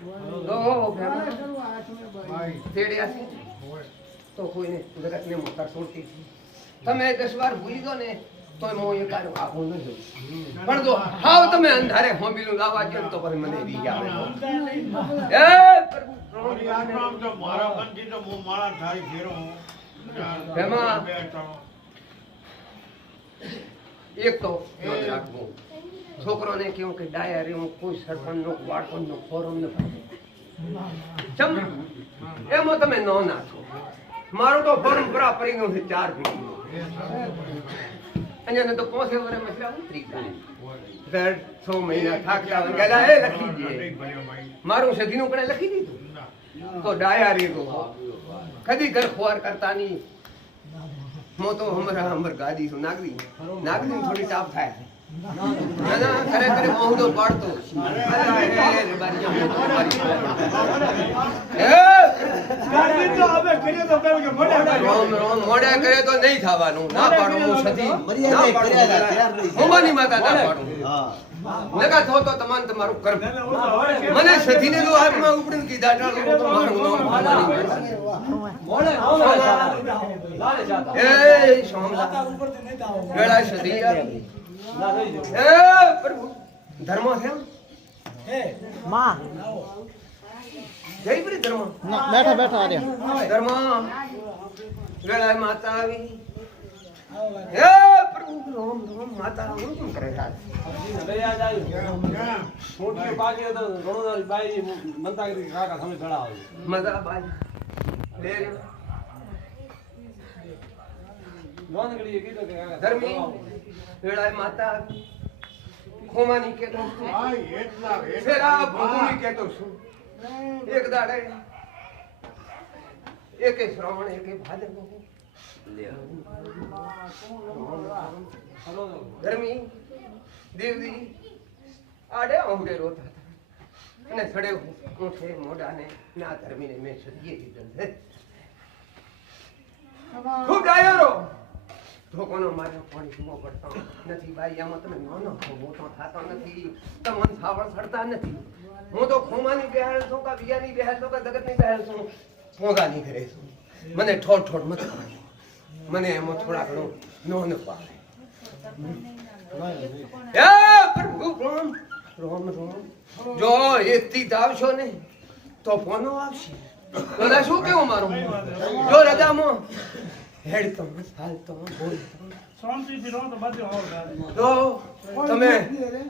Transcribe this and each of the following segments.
તો તેડ્યા છે તો કોઈને જગતને મોટા છોડતી તમે 10 વાર ભૂલી દો ને તો હું એ કારો આવું ન જોઉં પણ જો હાવ તમે અંધારે હોબીલું લાવવા દો તો પછી મને રી આવે એ પ્રભુ તો મારા મનથી તો હું મારા થાળી ફેરો એમાં એક તો યાદ રાખવું છોકરોને કેવું કે ડાયરી હું કોઈ સરપંચનો બાળકોનો ફોરમ ન ચમ એમાં તમે ન નાખો મારું તો ફોરમ પૂરા પડી ગયું છે 4 ફીટનું અહીંયા તો 5 વર્ષ મસરા ઉતરી ગયા 6 મહિના થાક્યા ગયેલા એ લખી દે મારું સધીનું પણ લખી દીધું તો ડાયરી તો કદી ઘર ખોર કરતા નહીં હું તો હમર ગાડી છું નાગરી થોડી ટાપ થાય ના ખરેખર બહુ પાડતો મોડે કરે તો નહીં થવાનું ના પાડું હું સતી હોમાની માતા ના પાડું નકા થો તો તમારું કર્મ મને સતીને તો હાથમાં ઉપડીને કીધા ચાલો તો મારું એ સોમલા ગળા સતી એ પ્રભુ ધર્મ છે હે માં જય પ્રી ધર્મ બેઠા ધર્મ ગળા માતા આવી હે પ્રભુ રોમ માતા હું કેમ કરે યાર દયા જાય મોટી બાકી તો ઘણો બાઈ મનતા કરી કાકા તમે ઘણા આવે મજા બાઈ લે લોન ગળી કીધો કે ધર્મી વેળાએ માતા ખોમાની કેતો ભાઈ એટલા ફેરા ભૂમિ કેતો છું એક દાડે એકે શ્રાવણ એકે ભાદરવો ધર્મી દેવજી આડે ઓહડે રોતા હતા અને સડે ઊંઠે મોઢાને ના ધર્મીને મેં સદીએ દીધો છે ખૂબ ડાયરો ધોકોનો માર્યો પાણી પીવો પડતો નથી ભાઈ એમાં તમે નાનો મોટો થતો નથી તમને સાવળ સડતા નથી હું તો ખોમાની બેહાલ છું કે બિયાની બેહાલ છું કે જગતની બેહાલ છું ભોગાની ઘરે છું મને ઠોઠ મત પાડો મને એમાં થોડા ઘણું ન પાડે એ પ્રભુ રોમ જો એકથી આવશો ને તો ફોનો આવશે બધા શું કેવું મારું જો રજામાં હેડ તો હાલ તો બોલ શાંતિથી રહો તો બધું હોવે તો તમે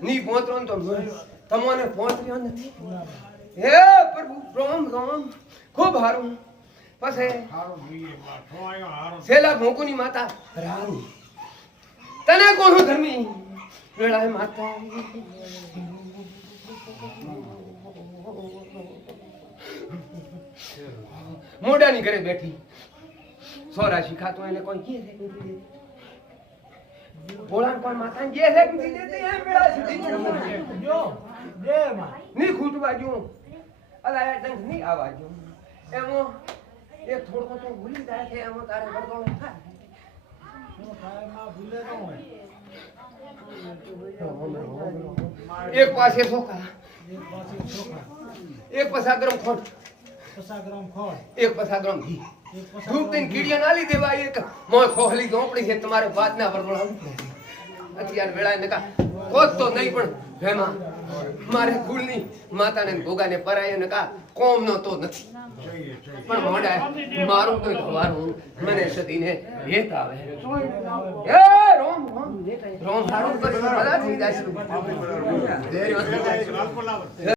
ની પહોંચો તો તમને પહોંચ્યો નથી હે પ્રભુ રોમ ખૂબ હારું પછી હારો જોઈએ માથો આયો હારો સેલા ભોંકુની માતા રામ તને કોણ ધર્મી વેળાએ માતા મોઢાની ઘરે બેઠી સોરા શીખાતો એને કોઈ કે છે ભોળાન કોણ માતા જે છે કે દેતી હે મેળા સુધી જો જે માં ની ખૂટવા જો અલા એ તંગ ની આવા જો એમો એ થોડો તો ભૂલી જાય છે એમો તારે ગરબડો થાય શું થાય માં ભૂલે ન હોય એક પાસે સોકા એક પાસે ચોખા એક પસા ગરમ ખોટ 50 ગ્રામ ખોળ એક પસા ગરમ ઘી એક પસા ધૂપ તીન કીડિયા નાલી દેવા એક મોય ખોહલી ગોપડી છે તમારે વાત ના વરવડા અત્યાર વેળાએ નકા કોત તો નહીં પણ ભેમાં મારે કુળની માતાને ભોગાને પરાય નકા કોમ નો તો નથી પણ મોડા મારું તો ખવાનું મને સતીને ભેત આવે એ રોમ હારું કરી બધા થઈ જાય